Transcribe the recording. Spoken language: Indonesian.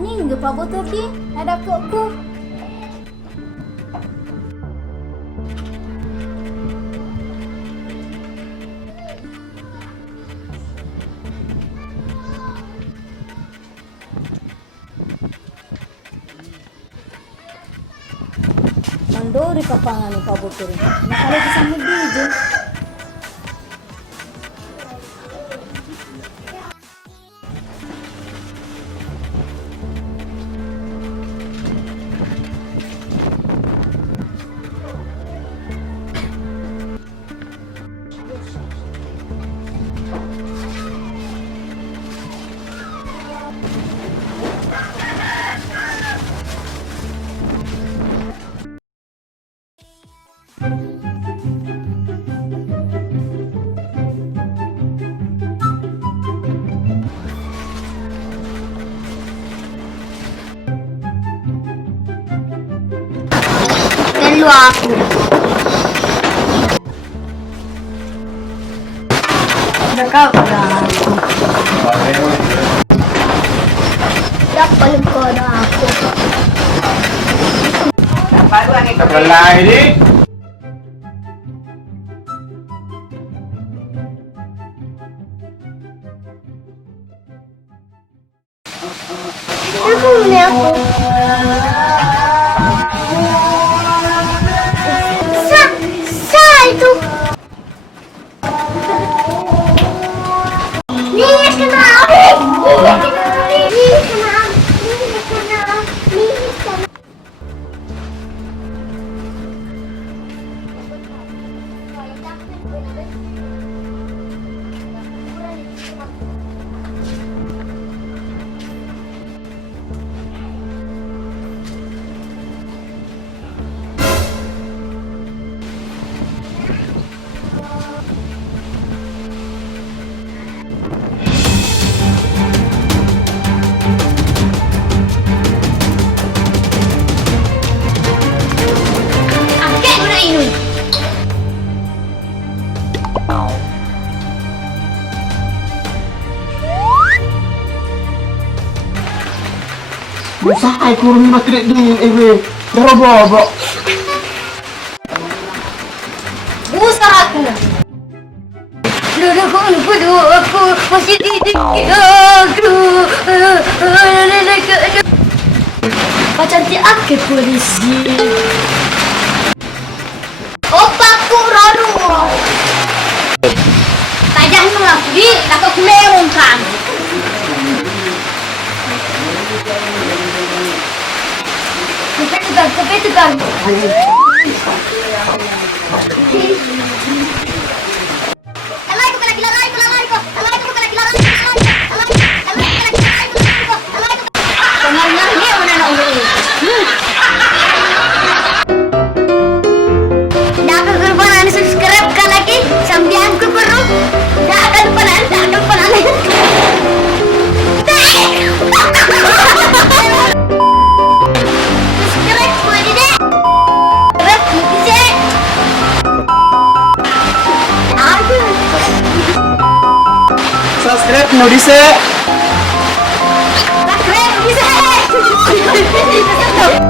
Ani nggak apa botol ki, ada kokku. Mandori kapangan nih Pak Botol. Nah kalau bisa mudijo. Lu aku. Nakap na ako. Dapat ko na ako. Setelah ini Ako muna ako. Itu. Lihat ke mana? Lihat ke mana? Selesai kurang matrik di beberapa. Busar aku. Aku masih titik. Aduh. Pacar ti ake polisi. Opaku raru. Tajam lah di takut merong kan. Kepetekan. Subscribe no dice. Subscribe no dice.